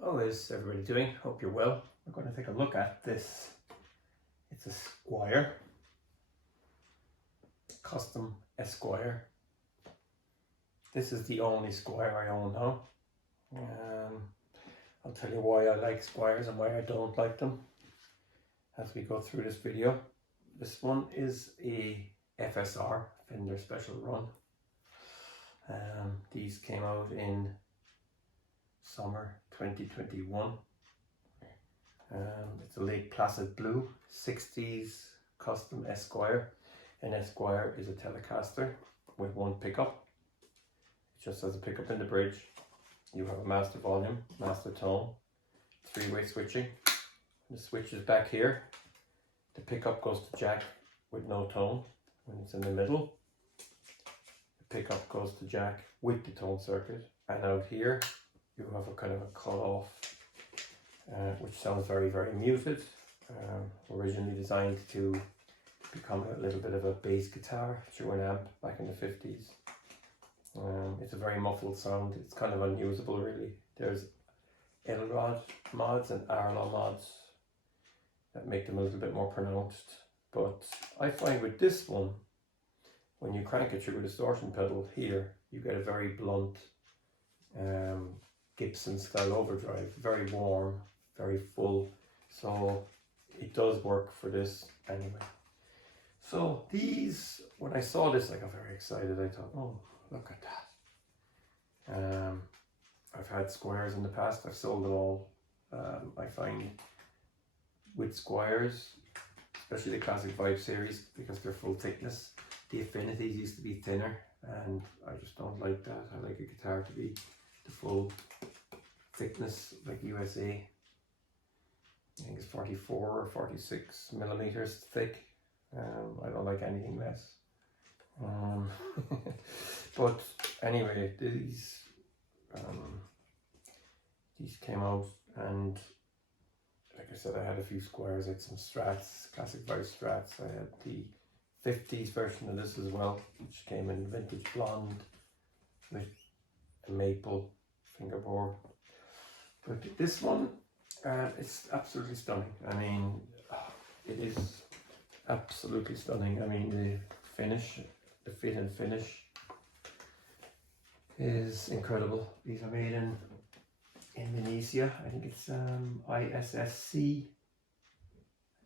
How is everybody doing? Hope you're well. We're going to take a look at this. It's a Squier, custom Esquire. This is the only Squier I own now. I'll tell you why I like Squiers and why I don't like them as we go through this video. This one is a FSR, Fender Special Run. These came out in summer 2021. It's a Lake Placid blue 60s custom Esquire. An Esquire is a Telecaster with one pickup. It just has a pickup in the bridge. You have a master volume, master tone, three-way switching. The switch is back here. The pickup goes to jack with no tone when it's in the middle. The pickup goes to jack with the tone circuit. And out here you have a kind of a cut-off, which sounds very, very muted. Originally designed to become a little bit of a bass guitar through an amp back in the 50s. It's a very muffled sound. It's kind of unusable really. There's L-Rod mods and R-Law mods that make them a little bit more pronounced. But I find with this one, when you crank it through a distortion pedal here, you get a very blunt Gibson style overdrive, very warm, very full. So it does work for this anyway. So these, when I saw this, I got very excited. I thought, oh, look at that. I've had Squiers in the past. I've sold them all. I find with Squiers, especially the Classic Vibe series, because they're full thickness, the affinities used to be thinner, and I just don't like that. I like a guitar to be the full thickness, like USA. I think it's 44 or 46 millimeters thick. I don't like anything less. But anyway, these came out, and like I said, I had a few Squiers. I had some Strats, Classic Vibe Strats. I had the 50s version of this as well, which came in vintage blonde with a maple fingerboard. But this one, it's absolutely stunning. I mean, it is absolutely stunning. I mean, the finish, the fit and finish is incredible. These are made in Indonesia. I think it's ISSC. I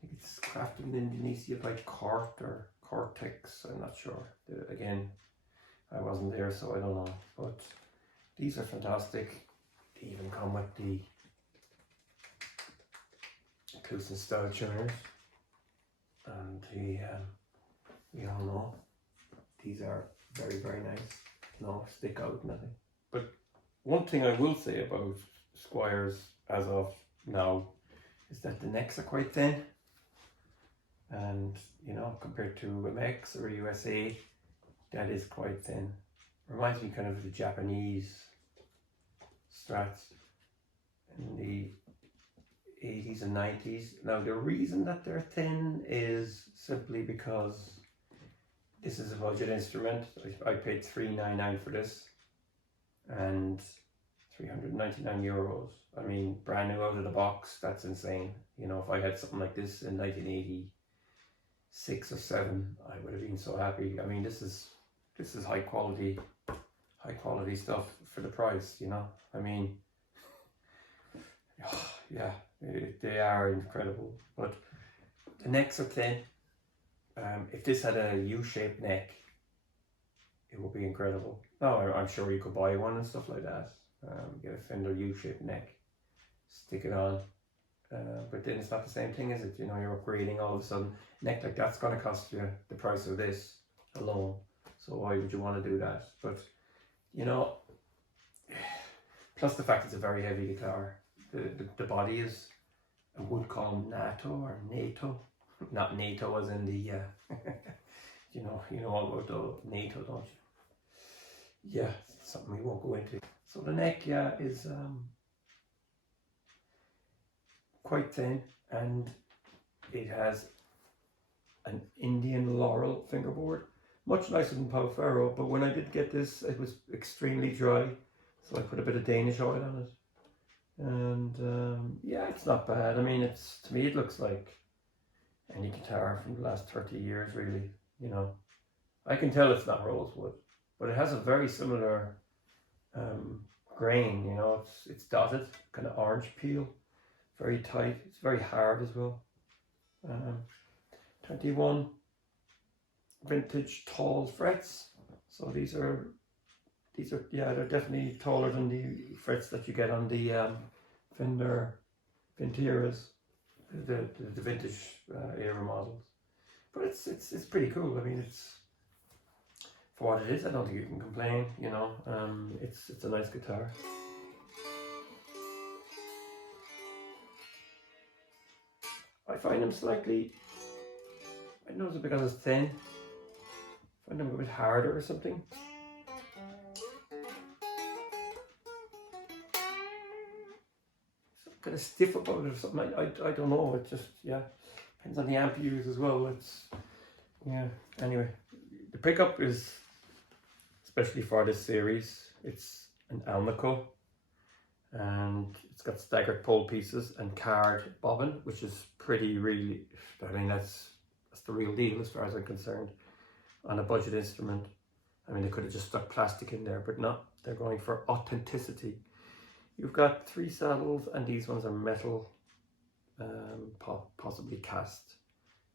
think it's crafted in Indonesia by Cort or Cortex. I'm not sure. Again, I wasn't there, so I don't know. But these are fantastic. They even come with the acoustic style tuners, and we all know these are very, very nice. No stick out, nothing. But one thing I will say about Squiers as of now is that the necks are quite thin, and you know, compared to a MX or a USA, that is quite thin. Reminds me kind of the Japanese Strats in the 80s and 90s. Now the reason that they're thin is simply because this is a budget instrument. I paid $399 for this, and 399 euros. I mean, brand new out of the box. That's insane. You know, if I had something like this in 1986 or 7, I would have been so happy. I mean, this is high quality stuff for the price. You know, I mean, yeah, they are incredible. But the necks are thin. If this had a U-shaped neck, it would be incredible. No, I'm sure you could buy one and stuff like that. Get a Fender U-shaped neck, stick it on. But then it's not the same thing, is it? You know, you're upgrading all of a sudden. Neck like that's going to cost you the price of this alone. So why would you want to do that? But, you know, plus the fact it's a very heavy guitar. The body is a wood called NATO or NATO. Not NATO as in the, you know all about the NATO, don't you? Yeah, something we won't go into. So the neck, yeah, is quite thin, and it has an Indian laurel fingerboard. Much nicer than Pau Ferro, but when I did get this, it was extremely dry, so I put a bit of Danish oil on it. And yeah, it's not bad. I mean, to me, it looks like any guitar from the last 30 years, really. You know, I can tell it's not rosewood, but it has a very similar grain. You know, it's dotted, kind of orange peel, very tight. It's very hard as well. 21 vintage tall frets. So these are yeah, they're definitely taller than the frets that you get on the Fender Venturas, the vintage era models. But it's pretty cool. I mean, it's for what it is. I don't think you can complain. You know, it's a nice guitar. I find them slightly. I don't know if it's because it's thin. I find them a bit harder or something. Kind of stiff about it or something. I don't know. It just, yeah, depends on the amp you use as well. It's, yeah. Anyway, the pickup is, especially for this series, it's an Alnico, and it's got staggered pole pieces and card bobbin, which is pretty really. I mean, that's the real deal as far as I'm concerned. On a budget instrument, I mean, they could have just stuck plastic in there, but no, they're going for authenticity. You've got 3 saddles, and these ones are metal, possibly cast,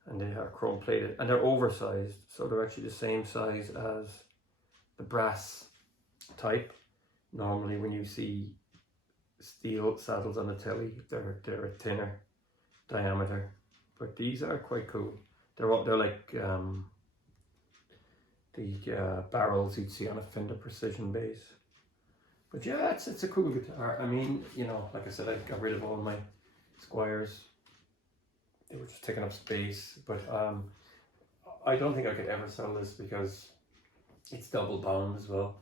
and they are chrome plated, and they're oversized, so they're actually the same size as the brass type. Normally when you see steel saddles on the telly, they're a thinner diameter, but these are quite cool. They're like the barrels you'd see on a Fender Precision bass. But yeah, it's a cool guitar. I mean, you know, like I said, I got rid of all my Squiers. They were just taking up space. But I don't think I could ever sell this because it's double bound as well,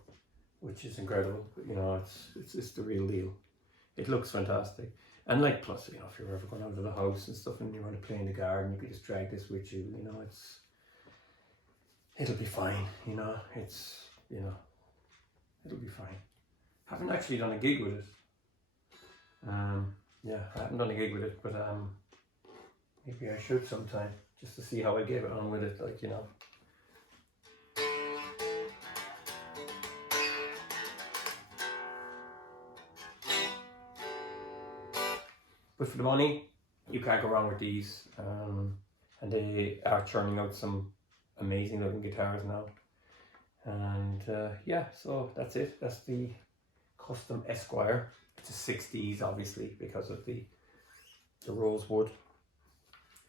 which is incredible. You know, it's the real deal. It looks fantastic. And like, plus, you know, if you're ever going out of the house and stuff and you want to play in the garden, you could just drag this with you. You know, it'll be fine. You know, it'll be fine. Haven't actually done a gig with it. Yeah, I haven't done a gig with it, but maybe I should sometime, just to see how I gave it on with it, like, you know. But for the money, you can't go wrong with these, and they are churning out some amazing looking guitars now. And yeah, so that's it. That's the custom Esquire. It's a 60s, obviously, because of the rosewood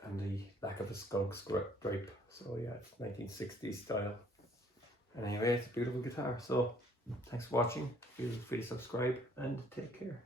and the lack of a skunk drape. So yeah, it's 1960s style. Anyway, it's a beautiful guitar. So thanks for watching. Feel free to subscribe and take care.